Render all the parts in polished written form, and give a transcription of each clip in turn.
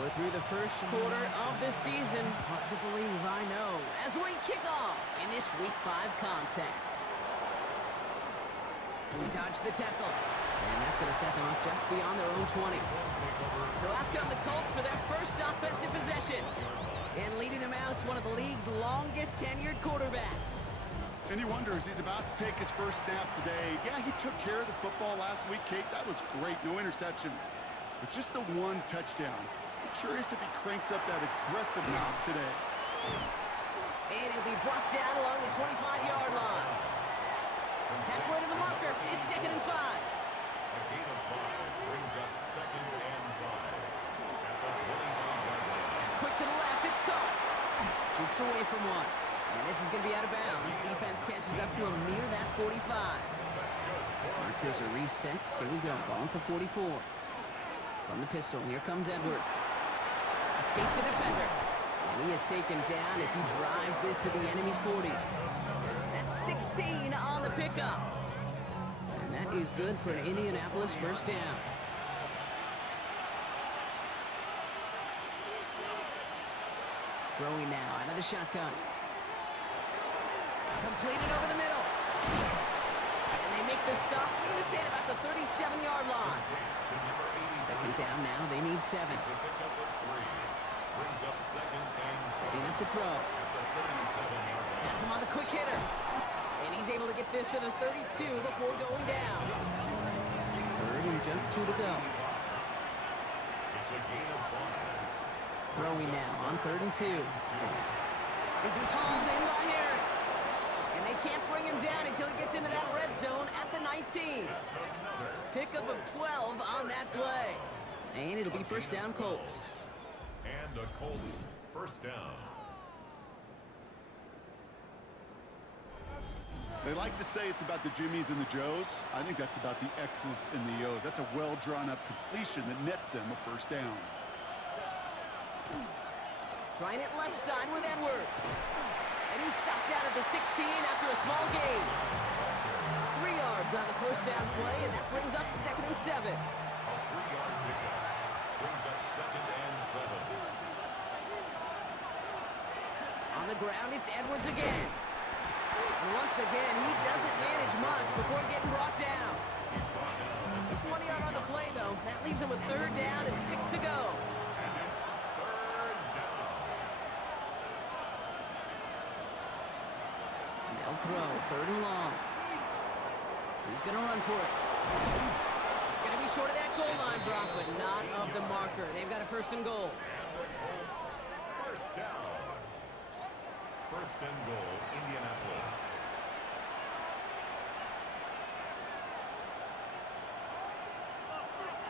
We're through the first quarter of the season. Hard to believe, I know. As we kick off in this Week 5 contest. We dodge the tackle. And that's going to set them up just beyond their own 20. So out come the Colts for their first offensive possession. And leading them out is one of the league's longest tenured quarterbacks. And he wonders, he's about to take his first snap today. Yeah, he took care of the football last week, Kate. That was great. No interceptions. But just the one touchdown. Be curious if he cranks up that aggressive knob today. And he'll be brought down along the 25-yard line. Halfway to the marker, it's 2nd and 5. A gain of 5 brings up 2nd and 5 at the 25-yard line. Quick to the left, it's caught. Jukes away from one. And this is going to be out of bounds. Defense catches up to him near that 45. Markers are reset. Here we go. Ball at the 44. From the pistol, here comes Edwards. Escapes a defender. And he is taken down as he drives this to the enemy 40. That's 16 on the pickup. And that is good for an Indianapolis first down. Throwing now out of the shotgun. Completed over the middle. And they make the stop. I'm going to say it about the 37-yard line. 2nd down now. They need 7. Setting up to throw. Has him on the quick hitter. And he's able to get this to the 32 before going down. 3rd and just 2 to go. Throwing now on 3rd and 2. This is hauled in by Harris. And they can't bring him down until he gets into that red zone at the 19. Pickup of 12 on that play. And it'll be first down Colts. And the Colts first down. They like to say it's about the Jimmies and the Joes. I think that's about the X's and the O's. That's a well-drawn-up completion that nets them a first down. Trying it left side with Edwards. And he's stopped out at the 16 after a small gain. 3 yards on the first down play, and that brings up 2nd and 7. A 3-yard pickup brings up 2nd and 7. On the ground, it's Edwards again. And once again, he doesn't manage much before getting brought down. Just 1 yard on the play, though. That leaves him with 3rd down and 6 to go. And it's 3rd down. They'll throw 3rd and long. He's going to run for it. It's going to be short of that goal line, Brock, but not of the marker. They've got a 1st and goal. And the Colts first down. 1st and goal, Indianapolis.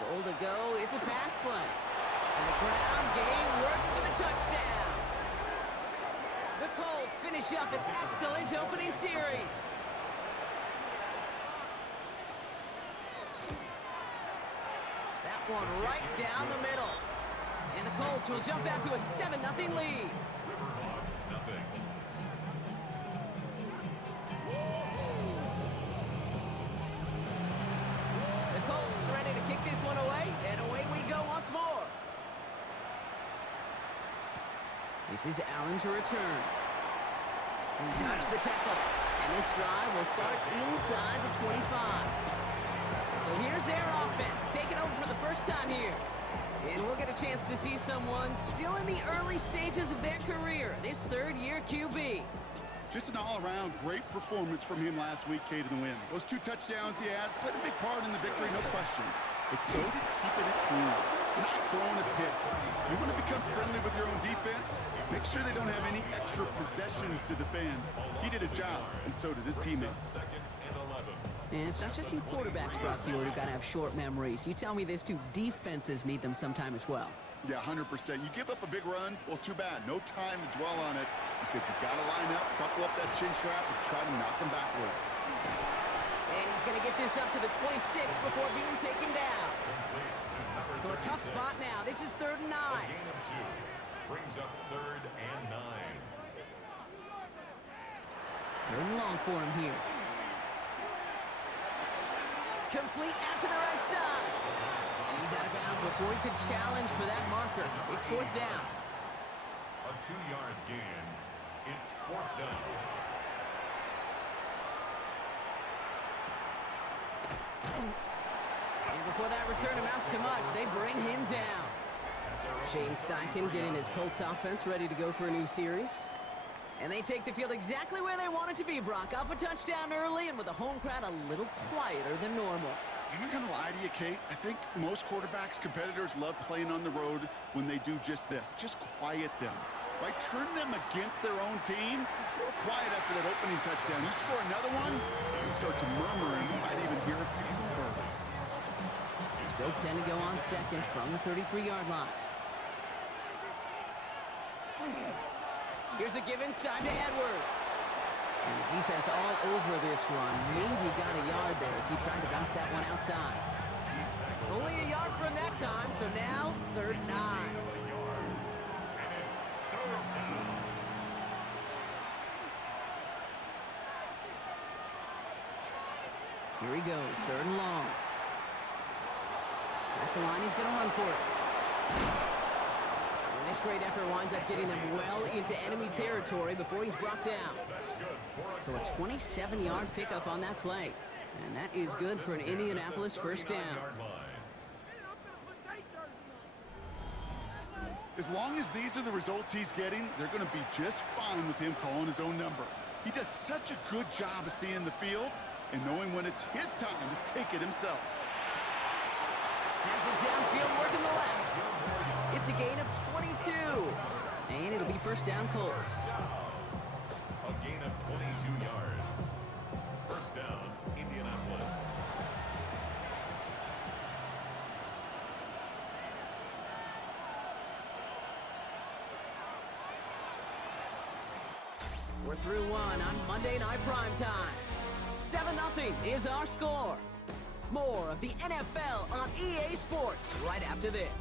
Goal to go. It's a pass play. And the ground game works for the touchdown. The Colts finish up an excellent opening series. That one right down the middle. And the Colts will jump out to a 7-0 lead. Hogs, nothing. The Colts ready to kick this one away, and away we go once more. This is Allen to return. We dodge the tackle, and this drive will start inside the 25. So here's their offense, taking over for the first time here. And we'll get a chance to see someone still in the early stages of their career, this 3rd-year QB. Just an all-around great performance from him last week, Kate, in the win. Those 2 touchdowns he had played a big part in the victory, no question. But so did keeping it clean, not throwing a pick. You want to become friendly with your own defense? Make sure they don't have any extra possessions to defend. He did his job, and so did his teammates. 2nd and 11. And it's not just you quarterbacks, Brock Hewitt, who gotta have short memories. You tell me this too, defenses need them sometime as well. Yeah, 100%. You give up a big run, well, too bad. No time to dwell on it because you got to line up, buckle up that chin strap, and try to knock them backwards. And he's going to get this up to the 26 before being taken down. So a tough spot now. This is 3rd and 9. A gain of 2 brings up 3rd and 9. 3rd and long for him here. Complete out to the right side. And he's out of bounds before he could challenge for that mark marker. It's fourth down. A 2-yard gain. It's fourth down. And before that return amounts to much, they bring him down. Shane Steichen getting his Colts offense ready to go for a new series. And they take the field exactly where they want it to be, Brock. Up a touchdown early and with a home crowd a little quieter than normal. I'm not going to lie to you, Kate. I think most quarterbacks, competitors love playing on the road when they do just this. Just quiet them. Right? Turn them against their own team. Real quiet after that opening touchdown. You score another one, you start to murmur and you might even hear a few birds. So still 10 to go on second from the 33-yard line. Here's a give inside to Edwards. And the defense all over this run. Maybe got a yard there as he tried to bounce that one outside. Only a yard from that time, so now 3rd and 9. Here he goes, 3rd and long. That's the line, he's going to run for it. And this great effort winds up getting them well into enemy territory before he's brought down. So a 27-yard pickup on that play. And that is good for an Indianapolis first down. As long as these are the results he's getting, they're going to be just fine with him calling his own number. He does such a good job of seeing the field and knowing when it's his time to take it himself. Has it downfield, working the left. It's a gain of 22. And it'll be first down Colts. A gain of 22 yards. First down, Indianapolis. We're through one on Monday Night Primetime. 7-0 is our score. More of the NFL on EA Sports right after this.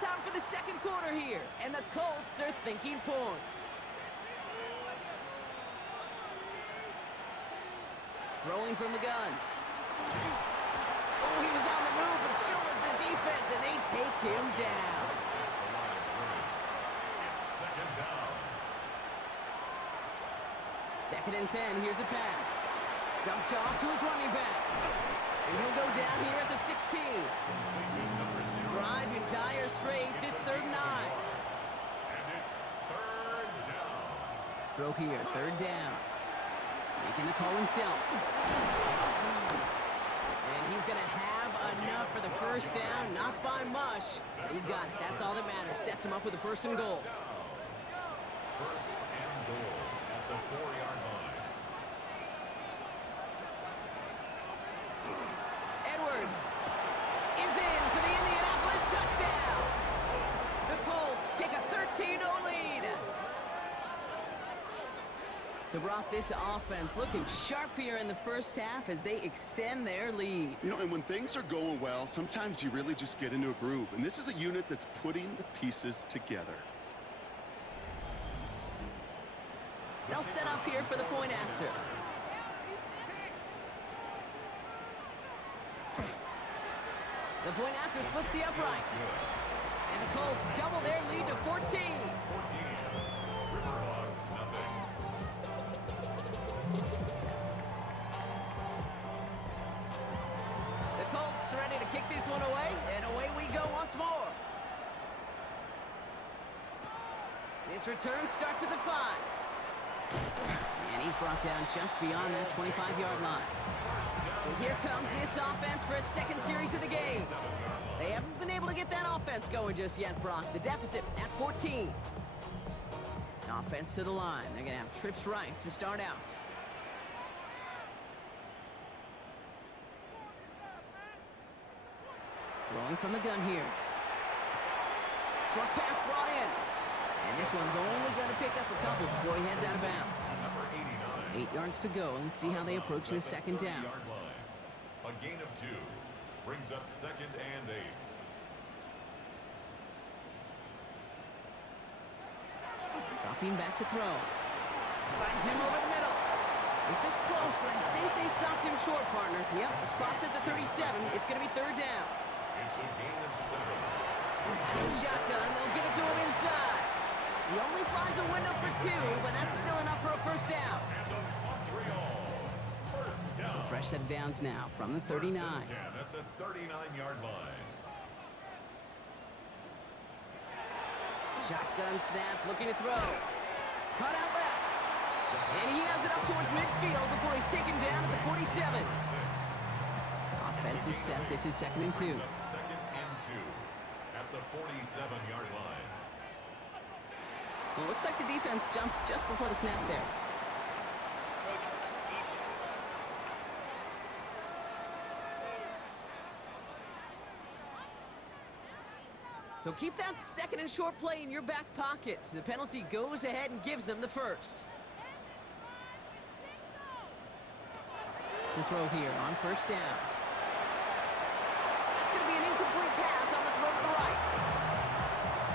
Time for the second quarter here, and the Colts are thinking points. Throwing from the gun. Oh, he was on the move, but so was the defense, and they take him down. Second down. 2nd and 10, here's a pass. Dumped off to his running back. And he'll go down here at the 16. Drive in dire straits, it's 3rd and 9. And it's 3rd down. Throw here, 3rd down. Making the call himself. And he's going to have enough for the first down, not by much. But he got it, that's all that matters. Sets him up with a 1st and goal. First and goal at the 4-yard line. Edwards is in for the Indianapolis touchdown. The Colts take a 13-0 lead. So Brock, this offense looking sharp here in the first half as they extend their lead. You know, and when things are going well, sometimes you really just get into a groove. And this is a unit that's putting the pieces together. They'll set up here for the point after. The point after splits the uprights. And the Colts double their lead to 14. 14. Riverhawks, nothing. The Colts ready to kick this one away, and away we go once more. This return starts at the 5. And he's brought down just beyond that 25-yard line. So here comes this offense for its 2nd series of the game. They haven't been able to get that offense going just yet, Brock. The deficit at 14. Offense to the line. They're going to have trips right to start out. Throwing from the gun here. Short pass brought in. And this one's only going to pick up a couple before he heads out of bounds. Number 89. 8 yards to go. Let's see how they approach this 2nd down. A gain of 2 brings up 2nd and 8. Dropping back to throw. Finds him over the middle. This is close, but I think they stopped him short, partner. Yep, the spot's at the 37. It's going to be 3rd down. It's a The shotgun, they'll give it to him inside. He only finds a window for 2, but that's still enough for a first down. So fresh set of downs now from the 39. First and 10 at the 39-yard line. Shotgun snap, looking to throw. Cut out left. And he has it up towards midfield before he's taken down at the 47. Offense is set. This is 2nd and 2. Second and 2 at the 47-yard line. Well, looks like the defense jumps just before the snap there. So keep that 2nd and short play in your back pocket. The penalty goes ahead and gives them the first. To throw here on first down. That's going to be an incomplete pass on the throw to the right.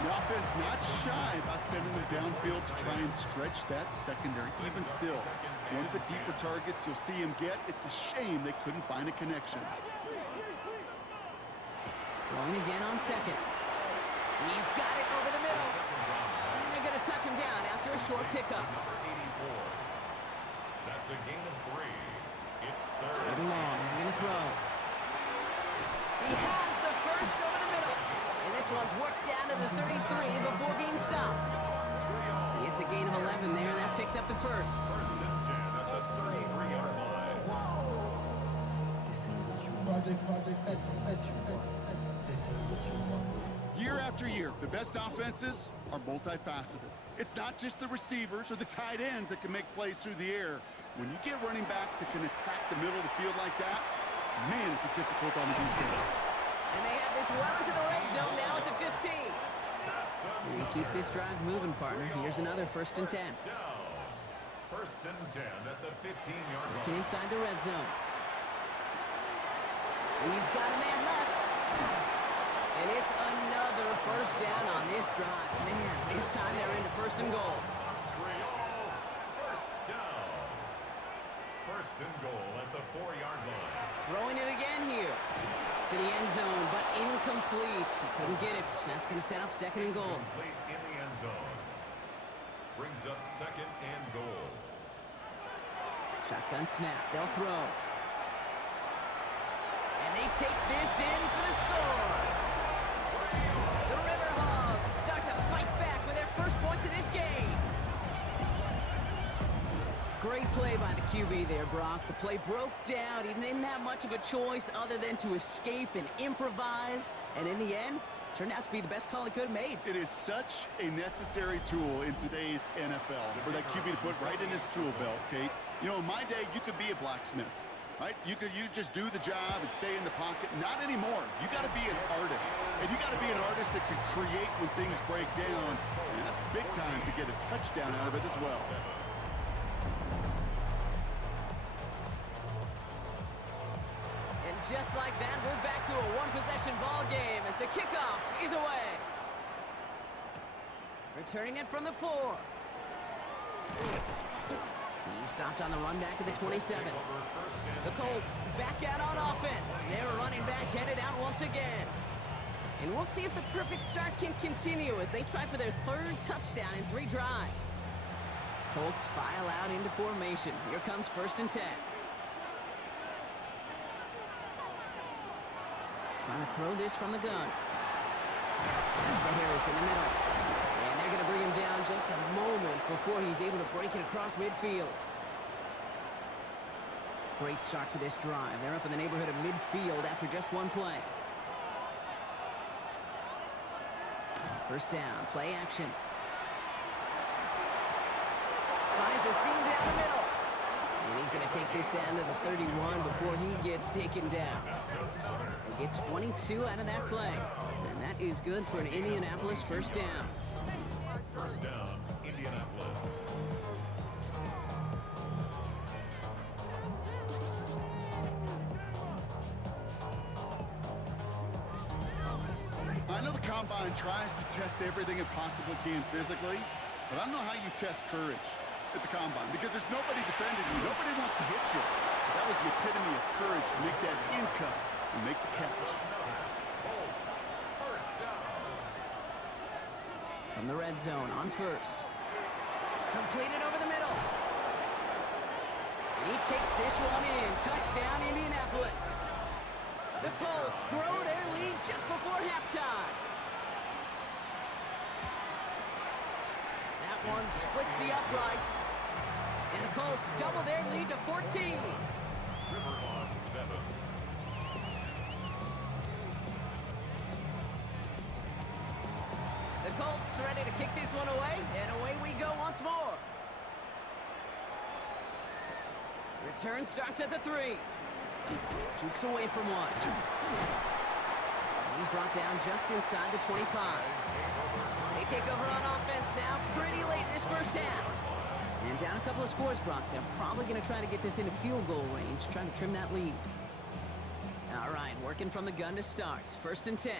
The offense not shy about sending them downfield to try and stretch that secondary. Even still, one of the deeper targets you'll see him get. It's a shame they couldn't find a connection. Throwing again on 2nd. He's got it over the middle. And they're going to touch him down after a short pickup. Number 84. That's a gain of 3. It's third. Third and long. They're going to throw. He has the first over the middle. And this one's worked down to the 33 before being stopped. It's a gain of 11 there. That picks up the first. First and 10 at the 33-yard line. Year after year, the best offenses are multifaceted. It's not just the receivers or the tight ends that can make plays through the air. When you get running backs that can attack the middle of the field like that, man, is it difficult on the defense. And they have this well into the red zone now at the 15. You keep this drive moving, partner. Here's another 1st and 10. First and 10 at the 15-yard line. Looking inside the red zone. He's got a man left. And it's another first down on this drive. Man, this time they're into 1st and goal. Montreal, first down. First and goal at the 4-yard line. Throwing it again here to the end zone, but incomplete. He couldn't get it. That's going to set up 2nd and goal. Complete in the end zone. Brings up 2nd and goal. Shotgun snap. They'll throw. And they take this in for the score. The River Hogs start to fight back with their first points of this game. Great play by the QB there, Brock. The play broke down. He didn't have much of a choice other than to escape and improvise. And in the end, turned out to be the best call he could have made. It is such a necessary tool in today's NFL for that QB to put right in his tool belt, Kate. You know, in my day, you could be a blacksmith, right? You just do the job and stay in the pocket. Not anymore. You got to be an artist. And you got to be an artist that can create when things break down. And that's big time to get a touchdown out of it as well. Just like that, we're back to a one-possession ball game as the kickoff is away. Returning it from the 4. He stopped on the run back at the 27. The Colts back out on offense. They're running back headed out once again. And we'll see if the perfect start can continue as they try for their 3rd touchdown in 3 drives. Colts file out into formation. Here comes 1st and 10. Trying to throw this from the gun. That's to Harris in the middle. And they're going to bring him down just a moment before he's able to break it across midfield. Great start to this drive. They're up in the neighborhood of midfield after just one play. First down, play action. Finds a seam down the middle. And he's going to take this down to the 31 before he gets taken down. They get 22 out of that play. And that is good for an Indianapolis first down. First down, Indianapolis. I know the Combine tries to test everything it possibly can physically, but I don't know how you test courage at the Combine because there's nobody defending you. Nobody wants to hit you. That was the epitome of courage to make that in cut and make the catch. Colts, first down. from the red zone on first. Completed over the middle. And he takes this one in. Touchdown, Indianapolis. The Colts grow their lead just before halftime. That one splits the uprights. And the Colts double their lead to 14. Riverhawks 7. The Colts ready to kick this one away, and away we go once more. Return starts at the 3. Jukes away from one. And he's brought down just inside the 25. They take over on offense now pretty late this first half. And down a couple of scores, Brock. They're probably going to try to get this into field goal range, trying to trim that lead. All right, working from the gun to start. First and 10.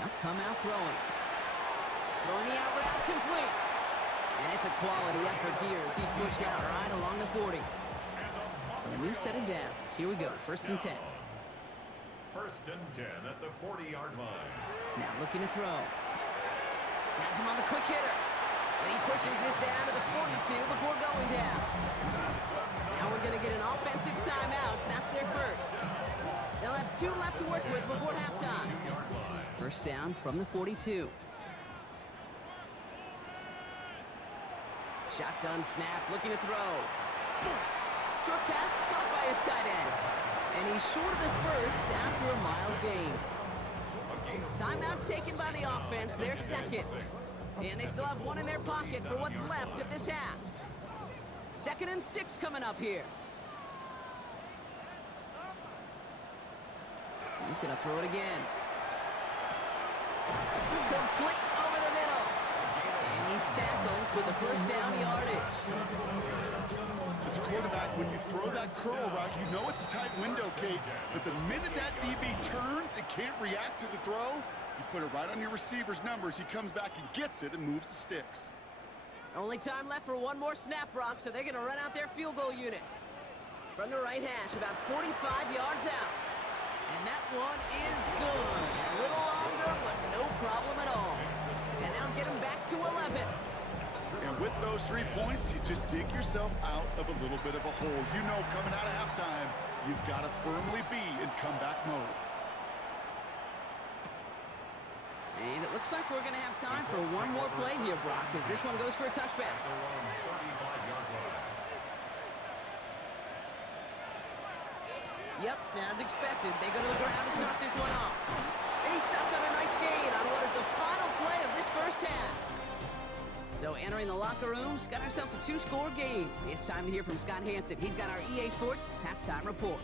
Now come out throwing. Throwing the out route complete. And it's a quality effort here as he's pushed out right along the 40. So a new set of downs. Here we go, first and 10. First and 10 at the 40-yard line. Now looking to throw. Has him on the quick hitter. And he pushes this down to the 42 before going down. Now we're going to get an offensive timeout. That's their first. They'll have 2 left to work with before halftime. First down from the 42. Shotgun snap, looking to throw. Short pass caught by his tight end. And he's short of the first after a mild gain. Timeout taken by the offense, their second. And they still have one in their pocket for what's left of this half. 2nd and 6 coming up here. He's going to throw it again. Complete over the middle. And he's tackled with the first down yardage. As a quarterback, when you throw that curl route, you know it's a tight window, Kate. But the minute that DB turns and can't react to the throw, you put it right on your receiver's numbers. He comes back and gets it and moves the sticks. Only time left for one more snap, Brock, so they're going to run out their field goal unit. From the right hash, about 45 yards out. And that one is good. A little longer, but no problem at all. And that'll get him back to 11. And with those 3 points, you just dig yourself out of a little bit of a hole. You know, coming out of halftime, you've got to firmly be in comeback mode. And it looks like we're going to have time for one more play here, Brock, as this one goes for a touchback. Yep, as expected, they go to the ground to start this one off. And he stopped on a nice gain on what is the final play of this first half. So entering the locker rooms, got ourselves a 2-score game. It's time to hear from Scott Hansen. He's got our EA Sports halftime report.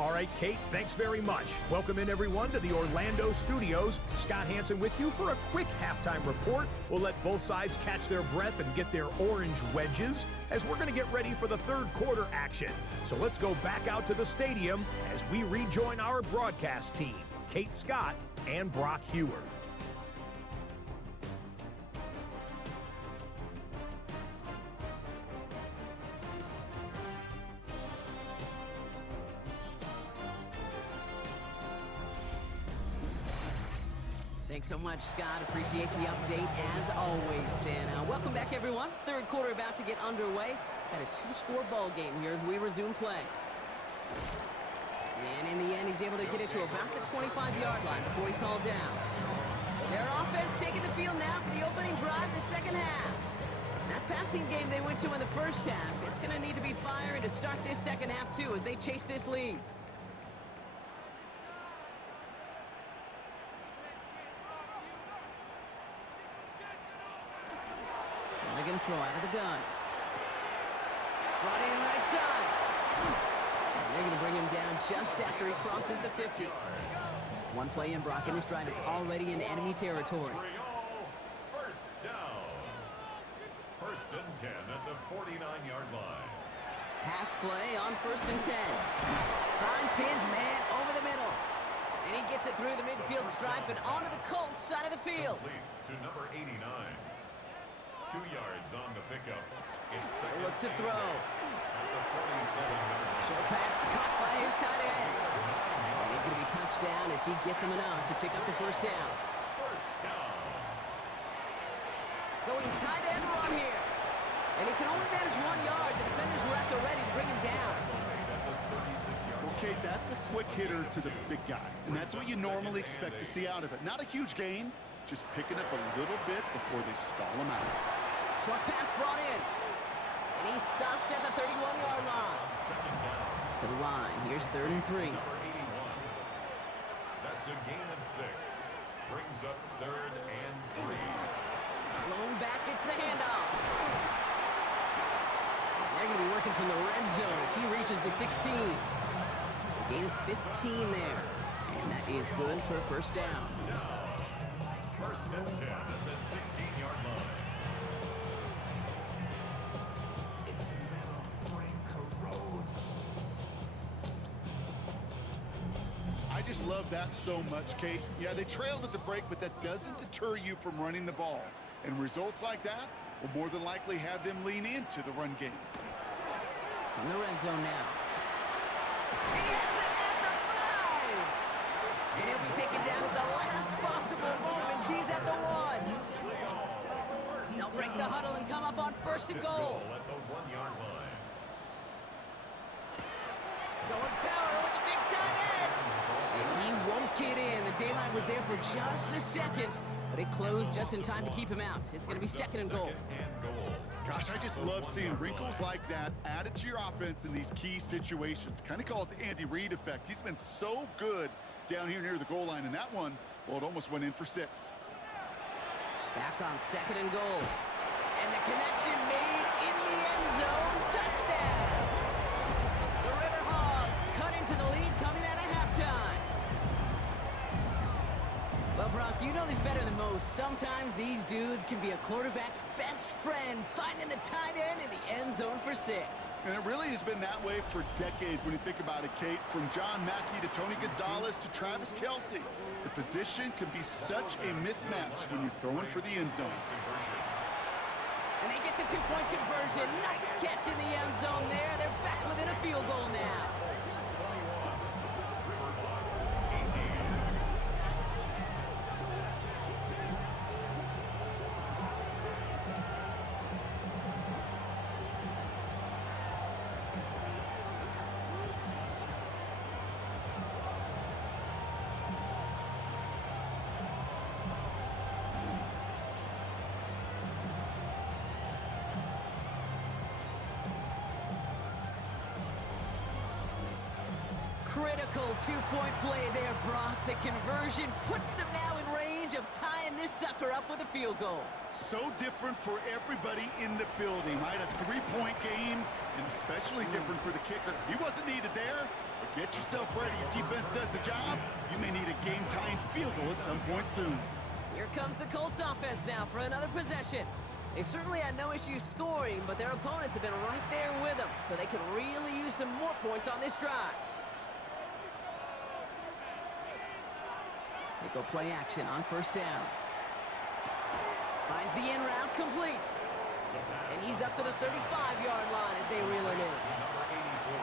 All right, Kate, thanks very much. Welcome in, everyone, to the Orlando studios. Scott Hansen with you for a quick halftime report. We'll let both sides catch their breath and get their orange wedges as we're going to get ready for the third quarter action. So let's go back out to the stadium as we rejoin our broadcast team, Kate Scott and Brock Hewer. Thanks so much, Scott. Appreciate the update as always. And welcome back, everyone. Third quarter about to get underway. Got a 2-score ball game here as we resume play. And in the end, he's able to get it to about the 25-yard line before he's hauled down. Their offense taking the field now for the opening drive, the second half. That passing game they went to in the first half, it's going to need to be firing to start this second half, too, as they chase this lead. They're going to throw out of the gun. Brought in right side. And they're going to bring him down just after he crosses the 50. One play in, Brock, and this drive is already in enemy territory. First down. First and 10 at the 49-yard line. Pass play on first and 10. Finds his man over the middle. And he gets it through the midfield stripe and onto the Colts side of the field. To number 89. 2 yards on the pickup. It's second. Look to throw. At the 47-yard line. Short pass caught by his tight end. And touchdown as he gets him enough to pick up the first down. First down. Going tight end run here. And he can only manage 1 yard. The defenders were at the ready to bring him down. Okay, that's a quick hitter to the big guy. And that's what you normally expect to see out of it. Not a huge gain, just picking up a little bit before they stall him out. Short pass brought in. And he's stopped at the 31-yard line. To the line. Here's 3rd and 3. Number 81. That's a gain of 6. Brings up 3rd and 3. Blown back, gets the handoff. And they're going to be working from the red zone as he reaches the 16. A gain of 15 there. And that is good for a first down. First and 10 at the 16-yard line. I just love that so much, Kate. Yeah, they trailed at the break, but that doesn't deter you from running the ball. And results like that will more than likely have them lean into the run game. In the red zone now. He has it at the 5! And he'll be taken down at the last possible moment. He's at the 1. They'll break the huddle and come up on 1st and goal. At the 1-yard line. Going power with a big tight end. And he won't get in. The daylight was there for just a second, but it closed just in time to keep him out. It's going to be 2nd and goal. Gosh, I just love seeing wrinkles like that added to your offense in these key situations. Kind of call it the Andy Reid effect. He's been so good down here near the goal line in that one. Well, it almost went in for 6. Back on 2nd and goal. And the connection made in the end zone. Touchdown! The River Hogs cut into the lead coming out of halftime. Well, Brock, you know this better than most. Sometimes these dudes can be a quarterback's best friend, finding the tight end in the end zone for 6. And it really has been that way for decades when you think about it, Kate. From John Mackey to Tony Gonzalez to Travis Kelce. The position can be such a mismatch when you're throwing for the end zone. And they get the 2-point conversion. Nice catch in the end zone there. They're back within a field goal now. Critical 2-point play there, Brock. The conversion puts them now in range of tying this sucker up with a field goal. So different for everybody in the building, right? A 3-point game, and especially different for the kicker. He wasn't needed there, but get yourself ready. Your defense does the job. You may need a game-tying field goal at some point soon. Here comes the Colts offense now for another possession. They've certainly had no issues scoring, but their opponents have been right there with them, so they can really use some more points on this drive. They go play action on 1st down. Finds the in route complete. And he's up to the 35-yard line as they reel him in. Number 84.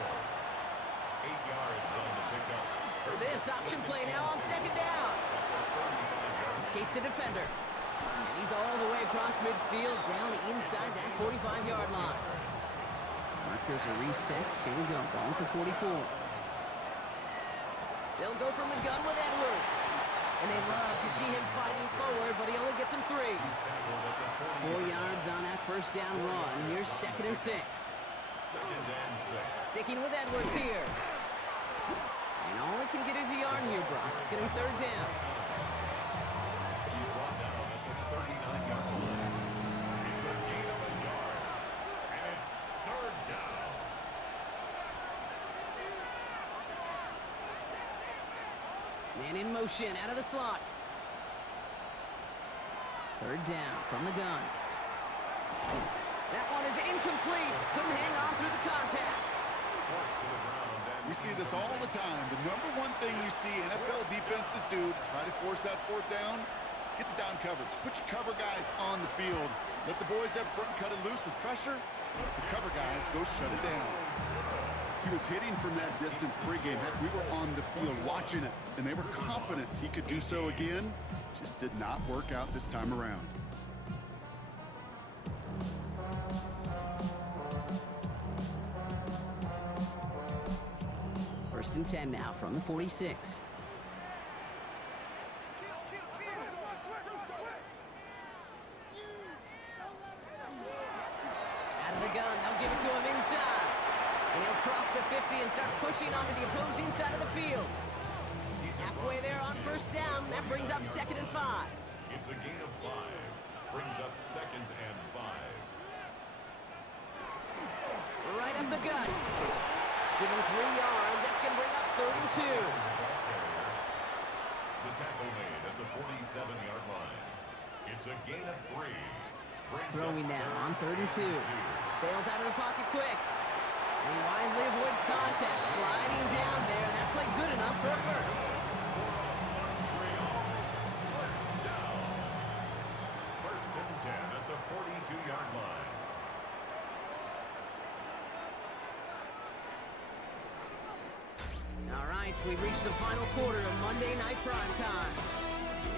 8 yards on the pickup. For this option play now on 2nd down. Escapes a defender. And he's all the way across midfield down inside that 45-yard line. Markers are reset. Here we go. Ball at the 44. They'll go from the gun with Edwards. And they love to see him fighting forward, but he only gets him 3. 4 yards on that 1st down run. Here's 2nd and 6. 2nd and 6. Sticking with Edwards here. And all he can get is a yard here, Brock. It's going to be 3rd down. He's brought down at the 39-yard line. It's a gain of a yard. And it's 3rd down. Man in motion out of the slot. 3rd down from the gun. That one is incomplete. Couldn't hang on through the contact. Forced to the ground. And We see this all the time. The number one thing you see NFL defenses do to try to force that 4th down, gets down coverage. Put your cover guys on the field. Let the boys up front cut it loose with pressure. Let the cover guys go shut it down. He was hitting from that distance pregame. Heck, we were on the field watching it, and they were confident he could do so again. Just did not work out this time around. First and 10 now from the 46. Out of the gun, they'll give it to him inside. And he'll cross the 50 and start pushing onto the opposing side of the field. Halfway there on first down, that brings up 2nd and 5. It's a gain of 5. Brings up 2nd and 5. Right up the gut. Give him 3 yards. That's going to bring up 3rd and 2. The tackle made at the 47-yard line. It's a gain of 3. Throwing now on 3rd and 2. Bails out of the pocket quick. And he wisely avoids contact, sliding down there. That played good enough for a first. First down. 1st and 10 at the 42-yard line. All right, we've reached the final quarter of Monday Night Prime Time.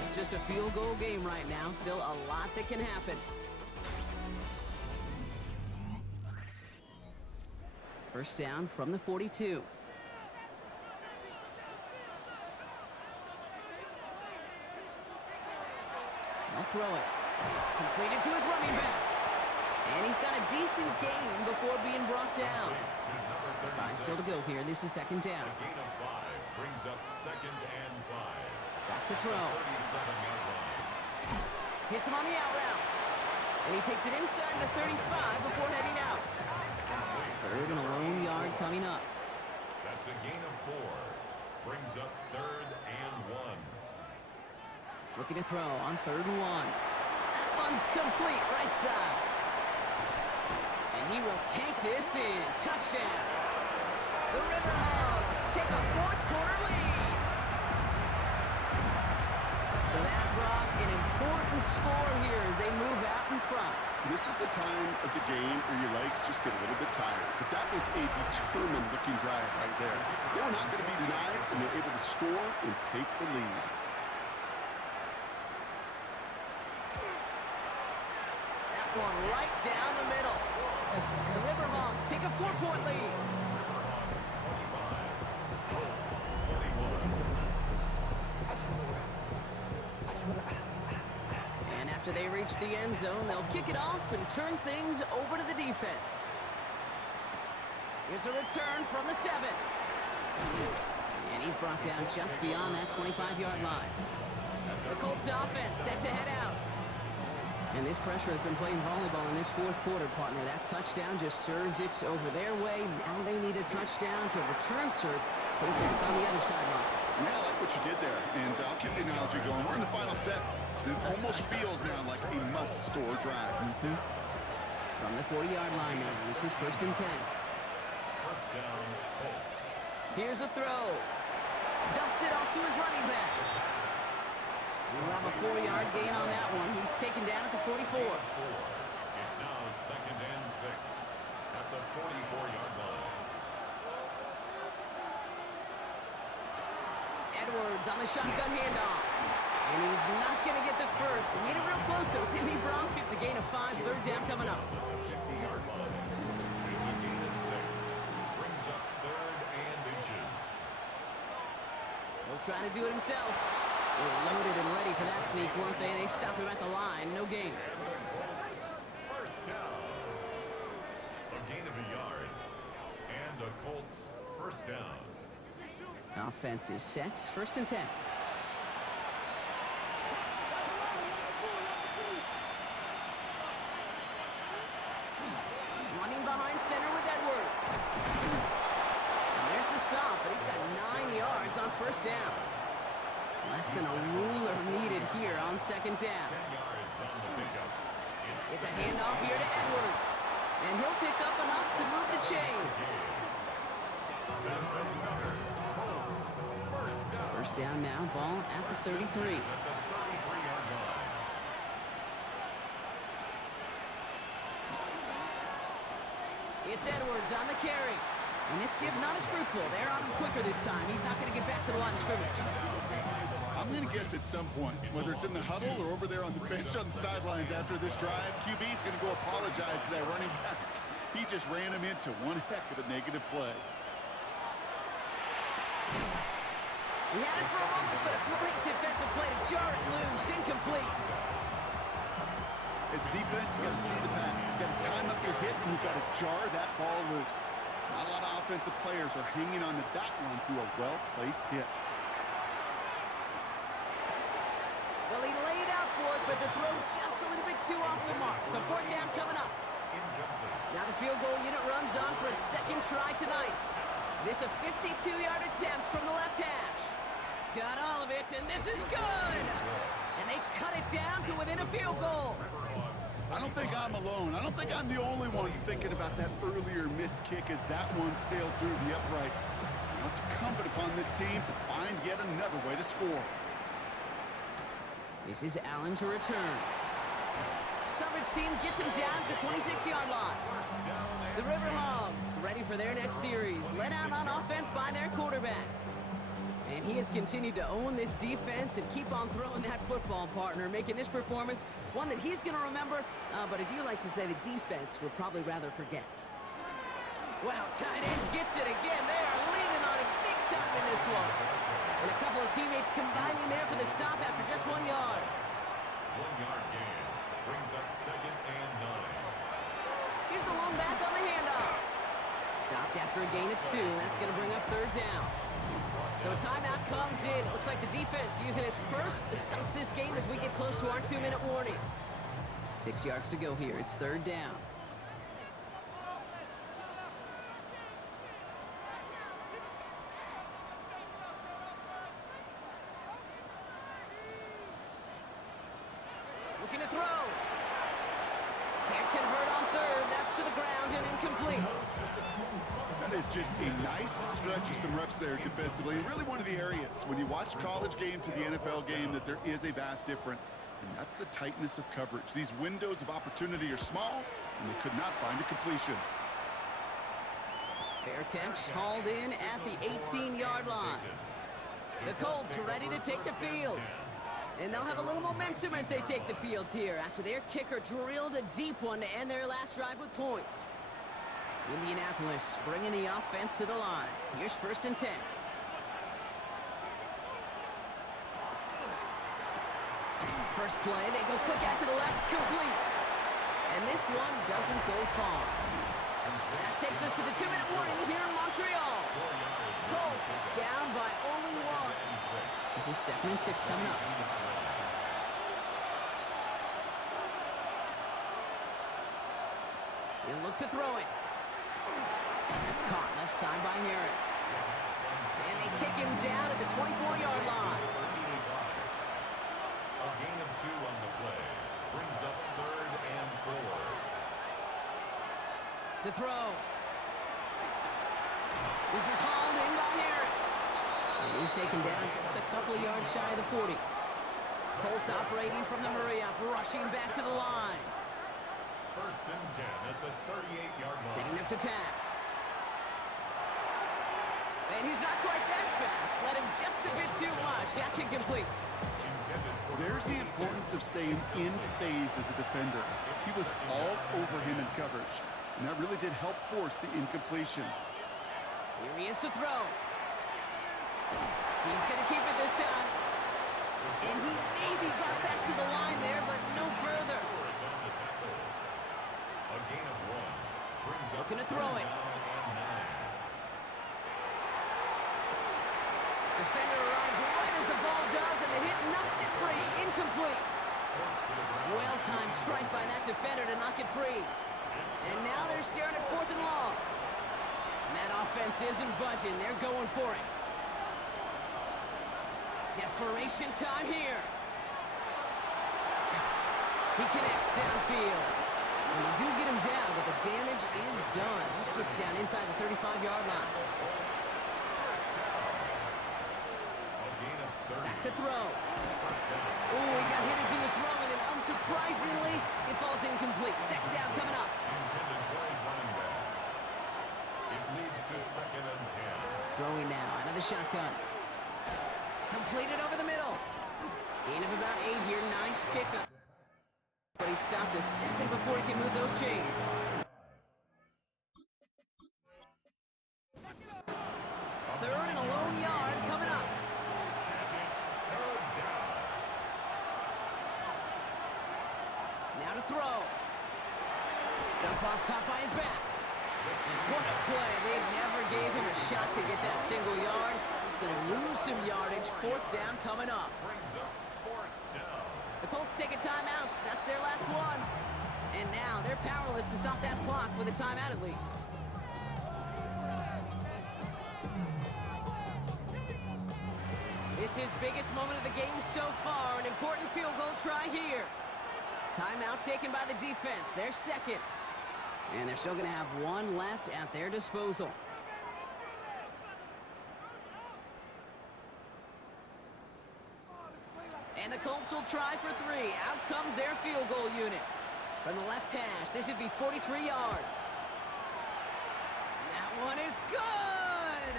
It's just a field goal game right now. Still a lot that can happen. First down from the 42. They'll throw it. Completed to his running back. And he's got a decent gain before being brought down. 5 still to go here. This is 2nd down. A gain of 5 brings up 2nd and 5. Back to throw. 37-yard line. Hits him on the out route. And he takes it inside the 35 before heading out. 3rd and a lone yard coming up. That's a gain of 4. Brings up 3rd and 1. Looking to throw on 3rd and 1. That one's complete right side. And he will take this in. Touchdown. The River Hogs take a 4th quarter lead. So that brought an important score here as they move out in front. This is the time of the game where your legs just get a little bit tired. But that was a determined-looking drive right there. They were not going to be denied, and they're able to score and take the lead. That one right down the middle. The River Hogs take a 4-point lead. And after they reach the end zone, they'll kick it off and turn things over to the defense. Here's a return from the 7. And he's brought down just beyond that 25-yard line. The Colts offense set to head out. And this pressure has been playing volleyball in this 4th quarter, partner. That touchdown just served it over their way. Now they need a touchdown to return serve, put it back on the other sideline. Yeah, I like what you did there. And I'll keep the analogy going. We're in the final set. It almost feels now like a must-score drive. From the 40-yard line now, this is 1st and 10. First down, Colts. Here's a throw. Dumps it off to his running back. We'll have a 4-yard gain on that one. He's taken down at the 44. It's now 2nd and 6 at the 44-yard line. Edwards on the shotgun handoff. And he's not going to get the first. He made it real close, though. Timmy Bronk, it's a gain of 5. 3rd down coming up. At the 50-yard line. It's a gain of 6. Brings up 3rd and inches. He'll try to do it himself. They were loaded and ready for that sneak, weren't they? They stopped him at the line. No gain. And the Colts, first down. A gain of a yard. And the Colts, first down. Offense is set. 1st and 10. Running behind center with Edwards. And there's the stop, but he's got 9 yards on 1st down. Less than a ruler needed here on 2nd down. 10 yards on the pickup. It's a handoff here to Edwards. And he'll pick up enough to move the chains. That's another Colts, first down. First down now, ball at the 33. At the 33-yard line. It's Edwards on the carry. And this give not as fruitful. They're on him quicker this time. He's not going to get back to the line of scrimmage. I'm going to guess at some point, whether it's in the huddle or over there on the bench on the sidelines after this drive, QB is going to go apologize to that running back. He just ran him into one heck of a negative play. He had it for a moment, but a great defensive play to jar it loose. Incomplete. As a defense, you got to see the pass. You got to time up your hit, and you got to jar that ball loose. Not a lot of offensive players are hanging on to that one through a well-placed hit. Well, he laid out for it, but the throw just a little bit too off the mark. So fourth down coming up. Now the field goal unit runs on for its second try tonight. This a 52-yard attempt from the left hash. Got all of it, and this is good. And they cut it down to within a field goal. I don't think I'm alone. I don't think I'm the only one thinking about that earlier missed kick as that one sailed through the uprights. Now it's incumbent upon this team to find yet another way to score. This is Allen to return. Coverage team gets him down to the 26-yard line. The River Hogs ready for their next series. Led out on offense by their quarterback. And he has continued to own this defense and keep on throwing that football, partner, making this performance one that he's going to remember, but as you like to say, the defense would probably rather forget. Wow, tight end gets it again. They are leaning on him big time in this one. And a couple of teammates combining there for the stop after just 1 yard. 1 yard gain brings up 2nd and 9. Here's the lone back on the handoff. Stopped after a gain of 2. That's going to bring up 3rd down. So a timeout comes in. It looks like the defense using its first stops this game as we get close to our 2-minute warning. 6 yards to go here. It's 3rd down. Looking to throw. Can't convert on 3rd. That's to the ground and incomplete. That is just a nice stretch of some reps there defensively. And really one of the areas when you watch college game to the NFL game that there is a vast difference. And that's the tightness of coverage. These windows of opportunity are small, and they could not find a completion. Fair catch hauled in at the 18-yard line. The Colts ready to take the field. And they'll have a little momentum as they take the field here after their kicker drilled a deep one to end their last drive with points. Indianapolis bringing the offense to the line. Here's 1st and 10. First play, they go quick out to the left, complete. And this one doesn't go far. That takes us to the 2-minute warning here in Montreal. Colts down by only 1. This is 2nd and 6 coming up. He'll look to throw it. It's caught left side by Harris. And they take him down at the 24-yard line. A gain of 2 on the play brings up 3rd and 4. To throw. This is hauled in by Harris. And he's taken down just a couple of yards shy of the 40. Colts operating from the hurry-up, rushing back to the line. 1st and 10 at the 38-yard line. Setting up to pass. And he's not quite that fast. Let him just a bit too much. That's incomplete. There's the importance of staying in phase as a defender. He was all over him in coverage, and that really did help force the incompletion. Here he is to throw. He's going to keep it this time. And he maybe got back to the line there, but no further. A gain of 1 brings up Looking to throw it. Defender arrives right as the ball does, and the hit knocks it free. Incomplete. Well-timed strike by that defender to knock it free. And now they're staring at 4th and long. And that offense isn't budging. They're going for it. Desperation time here. He connects downfield. And they do get him down, but the damage is done. This gets down inside the 35-yard line. Back to throw. Oh, he got hit as he was throwing, and unsurprisingly, it falls incomplete. 2nd down coming up. Intended for his running back. It leads to to 2nd and 10. Throwing now out of the shotgun. Completed over the middle. Gain of about 8 here. Nice pickup. But he stopped a second before he can move those chains. Third and a lone yard coming up. And it's 3rd down. Now to throw. Dump off caught by his back. And what a play. They never gave him a shot to get that single yard. He's going to lose some yardage. 4th down coming up. Brings up 4th down. The Colts take a timeout. That's their last one. And now they're powerless to stop that clock with a timeout at least. This is biggest moment of the game so far. An important field goal try here. Timeout taken by the defense. They're second. And they're still going to have one left at their disposal. And the Colts will try for 3. Out comes their field goal unit. From the left hash, this would be 43 yards. And that one is good!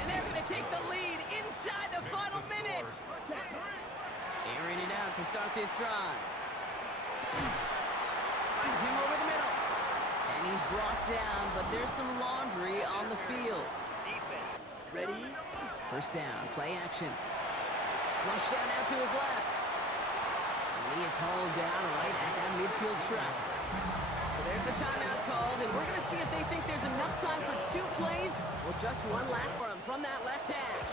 And they're going to take the lead inside the final minutes. Airing it out to start this drive. Finds him over the middle. And he's brought down, but there's some laundry on the field. Ready? First down, play action. Flush down out to his left. And he is hauled down right at that midfield stripe. So there's the timeout called, and we're going to see if they think there's enough time for 2 plays or just one last one from that left hash.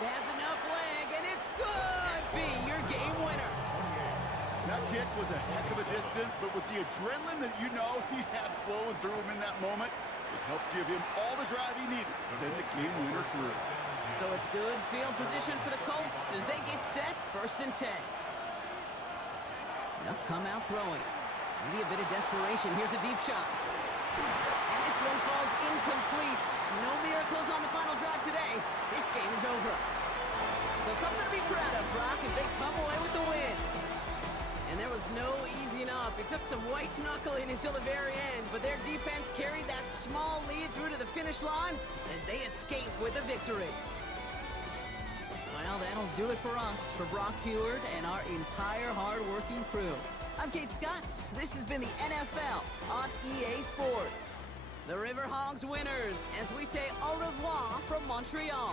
It has enough leg, and it's good. Be your game winner. That kick was a heck of a distance, but with the adrenaline that you know he had flowing through him in that moment, it helped give him all the drive he needed to send the game winner through. So it's good field position for the Colts as they get set, 1st and 10. They'll come out throwing. Maybe a bit of desperation. Here's a deep shot. And this one falls incomplete. No miracles on the final drive today. This game is over. So something to be proud of, Brock, as they come away with the win. And there was no easing up. It took some white knuckling until the very end, but their defense carried that small lead through to the finish line as they escape with a victory. Well, that'll do it for us, for Brock Heward and our entire hard-working crew. I'm Kate Scott. This has been the NFL on EA Sports. The River Hogs winners, as we say au revoir from Montreal.